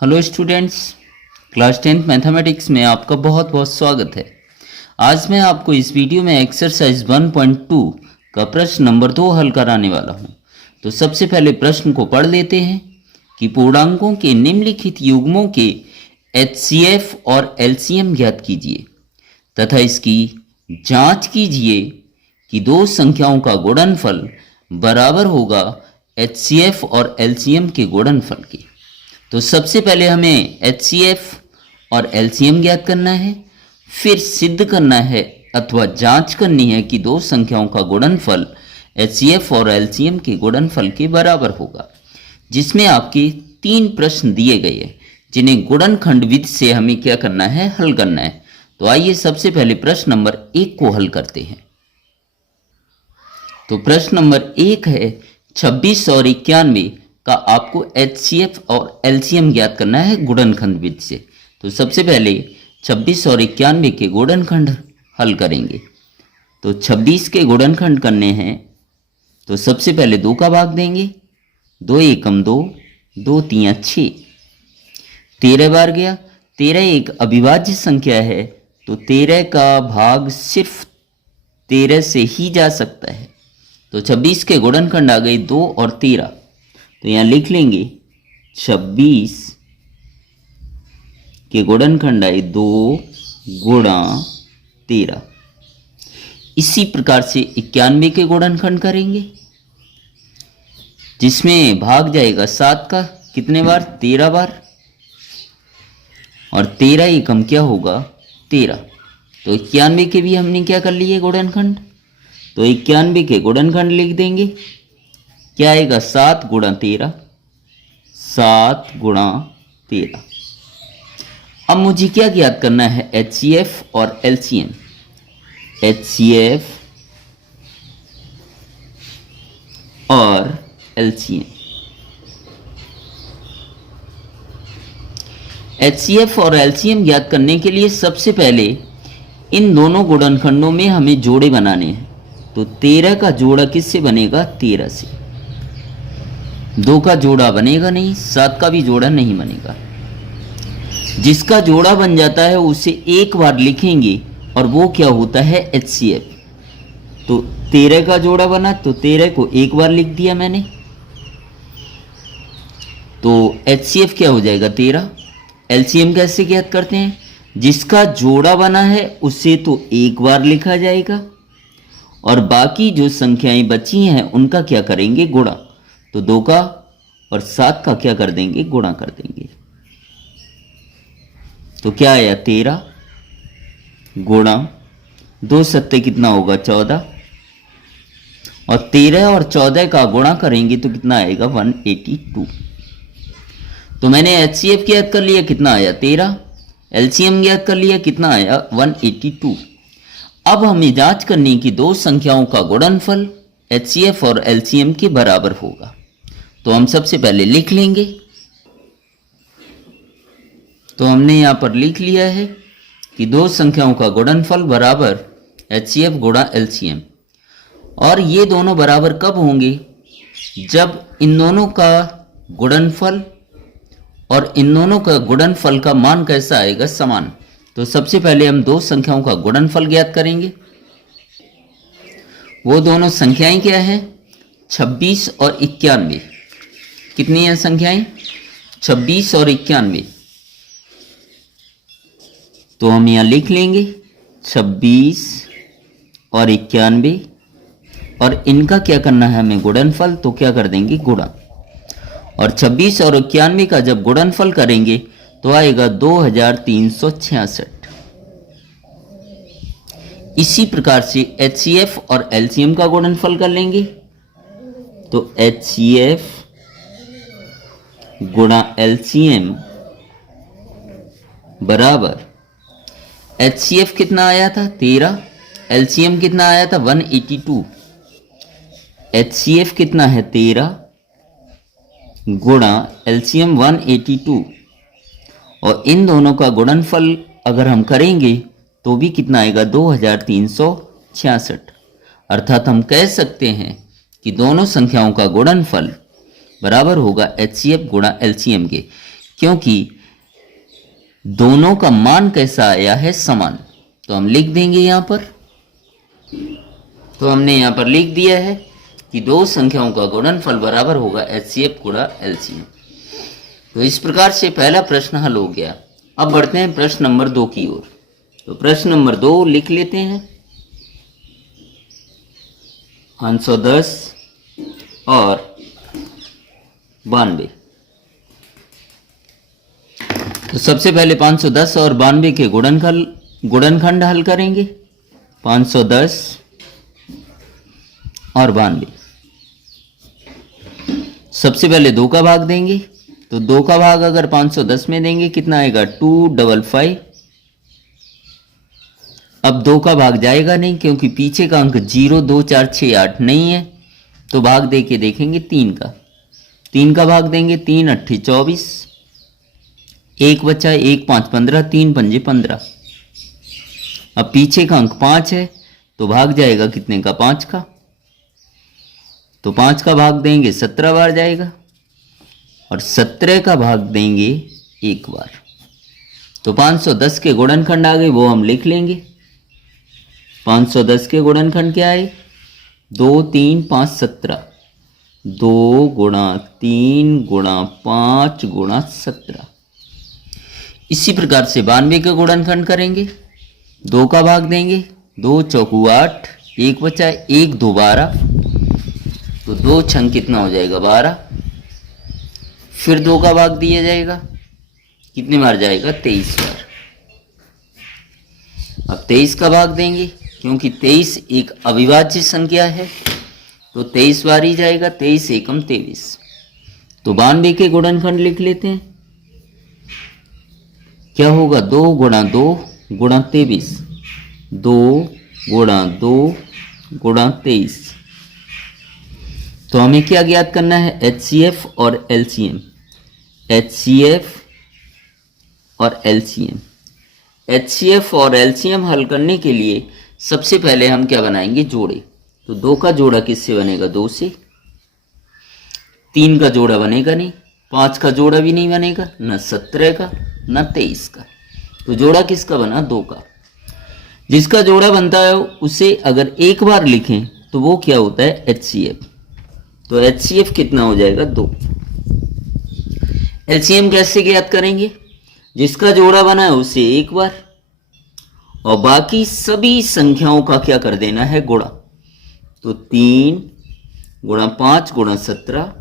Hello students, class 10th mathematics में आपका बहुत बहुत स्वागत है। आज मैं आपको इस वीडियो में एक्सरसाइज 1.2 का प्रश्न नंबर 2 हल कराने वाला हूं। तो सबसे पहले प्रश्न को पढ़ लेते हैं कि पूर्णांकों के निम्नलिखित युग्मों के HCF और LCM ज्ञात कीजिए तथा इसकी जांच कीजिए कि दो संख्याओं का गुणनफल बराबर होगा HCF और LCM के गुणनफल के। तो सबसे पहले हमें HCF और LCM ज्ञात करना है, फिर सिद्ध करना है अथवा जांच करनी है कि दो संख्याओं का गुणनफल HCF और LCM के गुणनफल के बराबर होगा, जिसमें आपके 3 प्रश्न दिए गए हैं जिन्हें गुणनखंड विधि से हमें क्या करना है, हल करना है। तो आइए सबसे पहले प्रश्न नंबर 1 को हल करते हैं। तो प्रश्न नंबर 1 है 26 और 91 का आपको HCF और LCM ज्ञात करना है गुणनखंड विधि से। तो सबसे पहले 26 और 91 के गुणनखंड हल करेंगे। तो 26 के गुणनखंड करने हैं तो सबसे पहले 2 का भाग देंगे, 2 एकम 2, 2 तियां 6, 13 बार गया। 13 एक अविभाज्य संख्या है तो 13 का भाग सिर्फ 13 से ही जा सकता है। तो 26 के गुणनखंड आ गए 2 और 13। तो यहाँ लिख लेंगे 26 के गुणनखंड आए 2 गुणा 13। इसी प्रकार से 91 के गुणनखंड करेंगे, जिसमें भाग जाएगा 7 का कितने बार, 13 बार, और 13 एकम क्या होगा, 13। तो 91 के भी हमने क्या कर लिए गुणनखंड। तो 91 के गुणनखंड लिख देंगे, क्या आएगा 7 गुणा 13, 7 गुणा 13। अब मुझे क्या ज्ञात करना है, HCF और LCM। HCF और LCM। HCF और LCM ज्ञात करने के लिए सबसे पहले इन दोनों गुणनखंडों में हमें जोड़े बनाने हैं। तो 13 का जोड़ा किससे बनेगा, 13 से। 2 का जोड़ा बनेगा नहीं, 7 का भी जोड़ा नहीं बनेगा। जिसका जोड़ा बन जाता है उसे एक बार लिखेंगे और वो क्या होता है, HCF। तो 13 का जोड़ा बना तो 13 को एक बार लिख दिया मैंने, तो HCF क्या हो जाएगा 13। LCM कैसे ज्ञात करते हैं, जिसका जोड़ा बना है उसे तो एक बार लिखा जाएगा और बाकी जो संख्याएं बची हैं उनका क्या करेंगे, गुणा। तो 2 का और 7 का क्या कर देंगे, गुणा कर देंगे। तो क्या आया 13 गुणा 2 सत्ते कितना होगा, 14, और 13 और 14 का गुणा करेंगे तो कितना आएगा, 182। तो मैंने HCF ज्ञात कर लिया, कितना आया 13। LCM ज्ञात कर लिया, कितना आया 182। अब हमें जांच करनी कि दो संख्याओं का गुणनफल HCF और LCM के बराबर होगा। तो हम सबसे पहले लिख लेंगे। तो हमने यहां पर लिख लिया है कि दो संख्याओं का गुणनफल बराबर HCF गुणा LCM। और ये दोनों बराबर कब होंगे, जब इन दोनों का गुणनफल और इन दोनों का गुणनफल का मान कैसा आएगा, समान। तो सबसे पहले हम दो संख्याओं का गुणनफल ज्ञात करेंगे। वो दोनों संख्याएं क्या है, 26 और 91। कितनी हैं संख्याएं, 26 और 91। तो हम यहां लिख लेंगे 26 और 91, और इनका क्या करना है हमें, गुणनफल। तो क्या कर देंगे, गुणा। और 26 और 91 का जब गुणनफल करेंगे तो आएगा 2366। इसी प्रकार से HCF और LCM का गुणनफल कर लेंगे। तो HCF गुणा LCM बराबर, HCF कितना आया था 13, LCM कितना आया था 182। HCF कितना है 13 गुणा LCM 182, और इन दोनों का गुणनफल अगर हम करेंगे तो भी कितना आएगा, 2366। अर्थात हम कह सकते हैं कि दोनों संख्याओं का गुणनफल बराबर होगा HCF गुणा LCM के। क्योंकि दोनों का मान कैसा आया है, समान। तो हम लिख देंगे यहां पर। तो हमने यहां पर लिख दिया है कि दो संख्याओं का गुणनफल बराबर होगा HCF गुणा LCM। तो इस प्रकार से पहला प्रश्न हल हो गया। अब बढ़ते हैं प्रश्न नंबर 2 की ओर। तो प्रश्न नंबर 2 लिख लेते हैं। 510 और 92। तो सबसे पहले 510 और 92 के गुणनखंड हल करेंगे। 510 और 92। सबसे पहले 2 का भाग देंगे। तो 2 का भाग अगर 510 में देंगे कितना आएगा, 255। अब 2 का भाग जाएगा नहीं क्योंकि पीछे का अंक 0 2 4 6 8 नहीं है। तो भाग दे के देखेंगे 3 का। 3 का भाग देंगे, 3 8 24, 1 बचा, 1 5 15, 3 पंजे 15। अब पीछे का अंक 5 है तो भाग जाएगा कितने का, 5 का। तो 5 का भाग देंगे 17 बार जाएगा और 17 का भाग देंगे 1 बार। तो 510 के गुणनखंड आ गए, वो हम लिख लेंगे। 510 के गुणनखंड क्या है, 2 3 5 17। 2 गुणा 3 गुणा 5 गुणा 17। इसी प्रकार से 92 का गुणनखंड करेंगे। 2 का भाग देंगे, 2 चौकू 8, 1 बचा, 1 2 12। तो 2 छंग कितना हो जाएगा, 12। फिर 2 का भाग दिया जाएगा, कितनी बार जाएगा, 23 बार। अब 23 का भाग देंगे क्योंकि 23 एक अविभाज्य संख्या है तो 23 बार ही जाएगा। 23 एकम 23। तो 92 के गुणनखंड लिख लेते हैं। क्या होगा, 2 गुणा 2 गुणा 23। 2 गुणा 2 गुणा 23। तो हमें क्या ज्ञात करना है, HCF और LCM। HCF और LCM। HCF और LCM हल करने के लिए सबसे पहले हम क्या बनाएंगे, जोड़े। तो 2 का जोड़ा किससे बनेगा, 2 से। 3 का जोड़ा बनेगा नहीं, 5 का जोड़ा भी नहीं बनेगा, न 17 का न 23 का। तो जोड़ा किसका बना, 2 का। जिसका जोड़ा बनता है उसे अगर एक बार लिखें तो वो क्या होता है, HCF। तो HCF कितना हो जाएगा, 2। LCM कैसे ज्ञात करेंगे, जिसका जोड़ा बना है उसे एक बार और बाकी सभी संख्याओं का क्या कर देना है, गुणा। तो 3 गुणा 5 गुणा 17,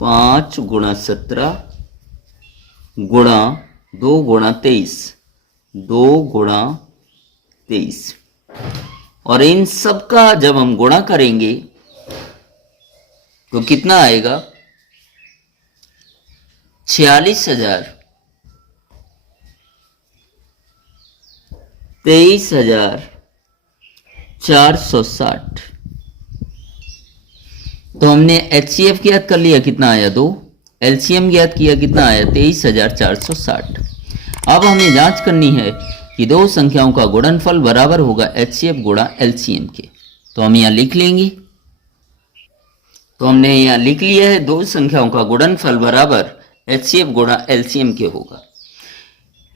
5 गुणा 17 गुणा 2 गुणा 23, 2 गुणा 23। और इन सब का जब हम गुणा करेंगे तो कितना आएगा, 23,460। तो हमने HCF ज्ञात कर लिया, कितना आया, 2। LCM ज्ञात किया, कितना आया, 23,460। अब हमें जांच करनी है कि दो संख्याओं का गुणनफल बराबर होगा HCF गुणा LCM के। तो हम यहाँ लिख लेंगे। तो हमने यहाँ लिख लिया है, दो संख्याओं का गुणनफल बराबर HCF गुणा LCM के होगा।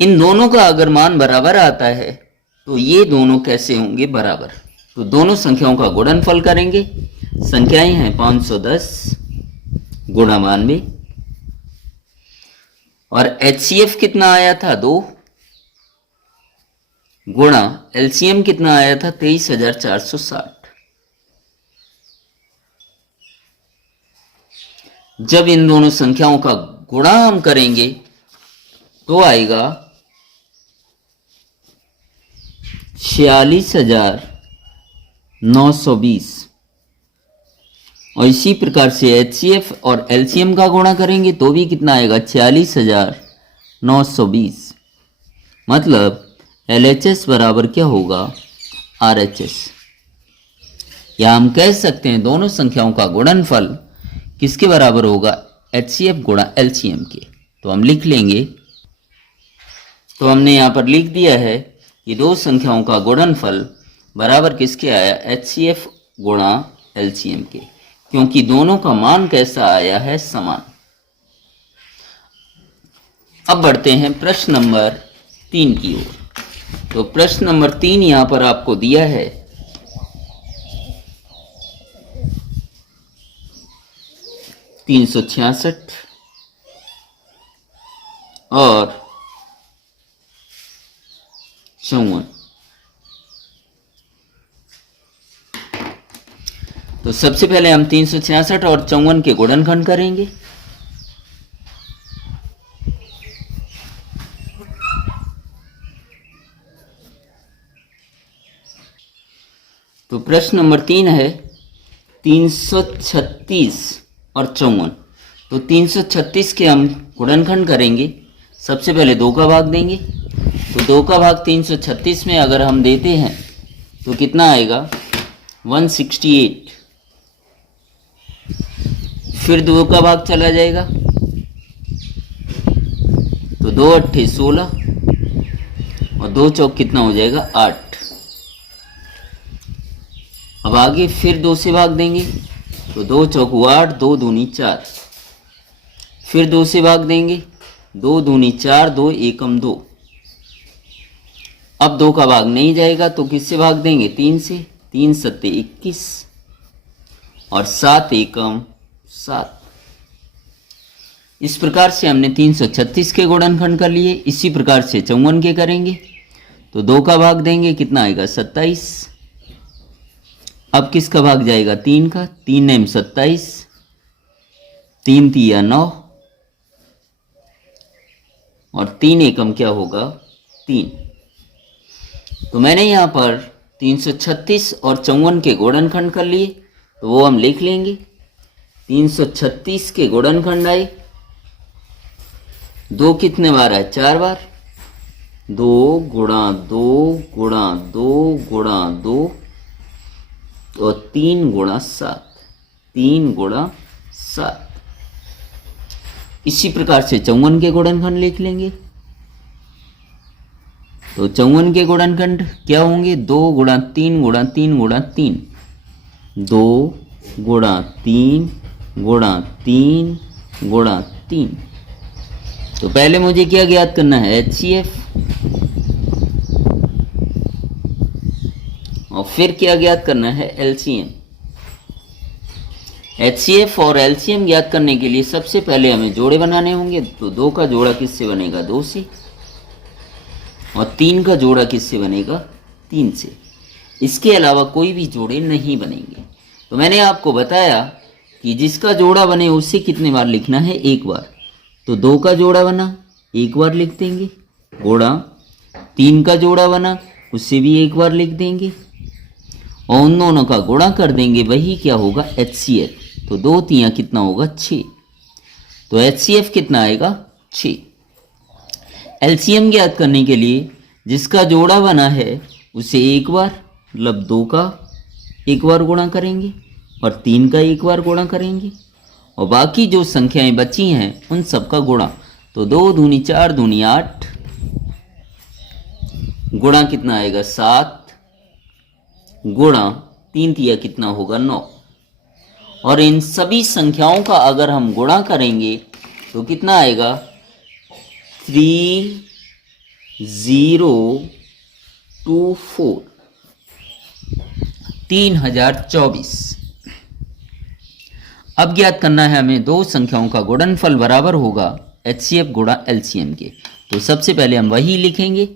इन दोनों का अगर मान बराबर आता है तो ये दोनों कैसे होंगे, बराबर। तो दोनों संख्याओं का गुणनफल करेंगे। संख्याएं हैं 510 गुणा 92 और HCF कितना आया था, 2 गुणा LCM कितना आया था, 23,460। जब इन दोनों संख्याओं का गुणा हम करेंगे तो आएगा 46,920। और इसी प्रकार से HCF और LCM का गुणा करेंगे तो भी कितना आएगा, 46,920। मतलब LHS बराबर क्या होगा, RHS। या हम कह सकते हैं दोनों संख्याओं का गुणनफल किसके बराबर होगा, HCF गुणा LCM के। तो हम लिख लेंगे। तो हमने यहाँ पर लिख दिया है कि दो संख्याओं का गुणनफल बराबर किसके आया, HCF गुणा LCM के, क्योंकि दोनों का मान कैसा आया है, समान। अब बढ़ते हैं प्रश्न नंबर 3 की ओर। तो प्रश्न नंबर 3 यहाँ पर आपको दिया है 366 और 54। तो सबसे पहले हम 366 और 54 के गुणनखंड करेंगे। तो प्रश्न नंबर 3 है 336 और 54। तो 336 के हम गुणनखंड करेंगे। सबसे पहले 2 का भाग देंगे। तो 2 का भाग 336 में अगर हम देते हैं तो कितना आएगा 168। फिर 2 का भाग चला जाएगा तो 2 अट्ठे 16 और 2 चौक कितना हो जाएगा 8। अब आगे फिर 2 से भाग देंगे तो 2 चौक 8, 2 दूनी 4। फिर 2 से भाग देंगे 2 दूनी 4, 2 एकम 2। अब 2 का भाग नहीं जाएगा तो किससे भाग देंगे 3 से। 3 सत्ते 21 और 7 एकम 7। इस प्रकार से हमने 336 के गुणनखंड कर लिए। इसी प्रकार से 54 के करेंगे। तो 2 का भाग देंगे कितना आएगा 27। अब किसका भाग जाएगा 3 का। 3 नेम 27, 3 तिया 9 और 3 एकम क्या होगा 3। तो मैंने यहाँ पर 336 और 54 के गुणनखंड कर लिए। तो वो हम लिख लेंगे। 336 के गुणनखंड आए 2 कितने बार आए 4 बार। 2 गुणा 2 गुणा 2 गुणा 2 और 3 गुणा 7। 3 गुणा 7। इसी प्रकार से 54 के गुणनखंड लिख लेंगे। तो 54 के गुणनखंड क्या होंगे 2 गुणा 3 गुणा 3 गुणा 3। 2 गुणा 3 गुणा 3 गुणा 3। तो पहले मुझे क्या ज्ञात करना है HCF और फिर क्या ज्ञात करना है LCM। HCF और LCM ज्ञात करने के लिए सबसे पहले हमें जोड़े बनाने होंगे। तो 2 का जोड़ा किससे बनेगा 2 से और 3 का जोड़ा किससे बनेगा 3 से। इसके अलावा कोई भी जोड़े नहीं बनेंगे। तो मैंने आपको बताया कि जिसका जोड़ा बने उससे कितने बार लिखना है 1 बार। तो 2 का जोड़ा बना 1 बार लिख देंगे गुणा 3 का जोड़ा बना उससे भी 1 बार लिख देंगे और उन दोनों का गुणा कर देंगे। वही क्या होगा HCF। तो 2 तियां कितना होगा 6। तो HCF कितना आएगा 6। LCM ज्ञात करने के लिए जिसका जोड़ा बना है उसे 1 बार मतलब 2 का 1 बार गुणा करेंगे और 3 का 1 बार गुणा करेंगे और बाकी जो संख्याएं बची हैं उन सब का गुणा। तो 2 दूनी 4 दूनी 8 गुणा कितना आएगा 7 गुणा 3 तिया कितना होगा 9। और इन सभी संख्याओं का अगर हम गुणा करेंगे तो कितना आएगा 3024 3024। अब ज्ञात करना है हमें 2 संख्याओं का गुणनफल बराबर होगा HCF गुणा LCM के। तो सबसे पहले हम वही लिखेंगे।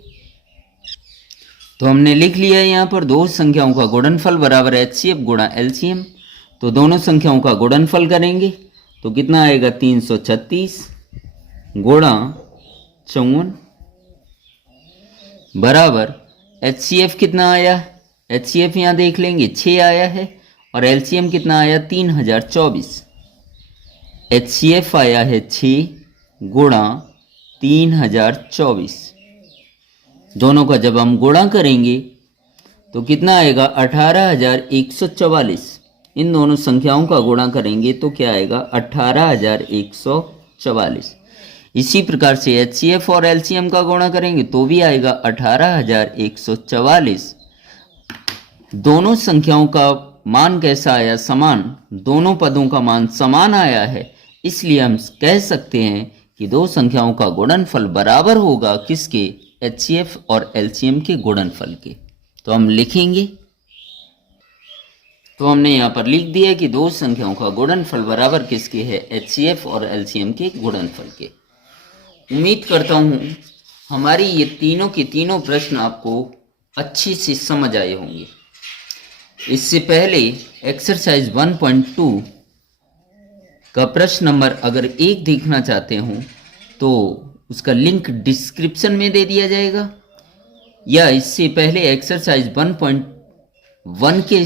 तो हमने लिख लिया है यहाँ पर 2 संख्याओं का गुणनफल बराबर HCF गुणा LCM। तो दोनों संख्याओं का गुणनफल करेंगे तो कितना आएगा 336 गुणा 54 बराबर HCF कितना आया। HCF यहाँ देख लेंगे 6 आया है और LCM कितना आया 3024। HCF आया है 6 गुणा 3024। दोनों का जब हम गुणा करेंगे तो कितना आएगा 18144। इन दोनों संख्याओं का गुणा करेंगे तो क्या आएगा 18144। इसी प्रकार से HCF और LCM का गुणा करेंगे तो भी आएगा 18144। दोनों संख्याओं का मान कैसा आया समान। दोनों पदों का मान समान आया है इसलिए हम कह सकते हैं कि दो संख्याओं का गुणनफल बराबर होगा किसके, HCF और LCM के गुणनफल के। तो हम लिखेंगे, तो हमने यहाँ पर लिख दिया कि दो संख्याओं का गुणनफल बराबर किसके है, HCF और LCM के गुणनफल के। उम्मीद करता हूँ हमारी ये तीनों के तीनों प्रश्न आपको अच्छे से समझ आए होंगे। इससे पहले एक्सरसाइज 1.2 का प्रश्न नंबर अगर 1 देखना चाहते हो तो उसका लिंक डिस्क्रिप्शन में दे दिया जाएगा, या इससे पहले एक्सरसाइज 1.1 के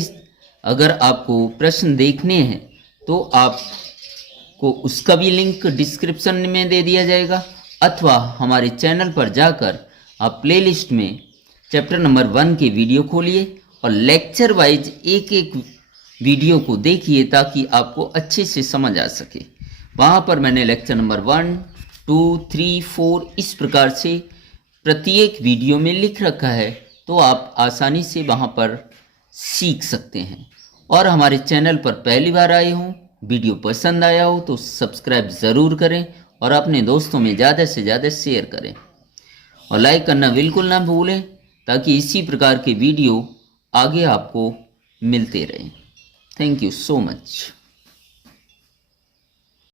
अगर आपको प्रश्न देखने हैं तो आपको उसका भी लिंक डिस्क्रिप्शन में दे दिया जाएगा, अथवा हमारे चैनल पर जाकर आप प्लेलिस्ट में चैप्टर नंबर 1 के वीडियो खोलिए और लेक्चर वाइज एक एक वीडियो को देखिए ताकि आपको अच्छे से समझ आ सके। वहाँ पर मैंने लेक्चर नंबर 1, 2, 3, 4 इस प्रकार से प्रत्येक वीडियो में लिख रखा है, तो आप आसानी से वहाँ पर सीख सकते हैं। और हमारे चैनल पर पहली बार आए हों, वीडियो पसंद आया हो तो सब्सक्राइब ज़रूर करें और अपने दोस्तों में ज़्यादा से ज़्यादा शेयर करें और लाइक करना बिल्कुल ना भूलें, ताकि इसी प्रकार के वीडियो आगे आपको मिलते रहें। Thank you so much.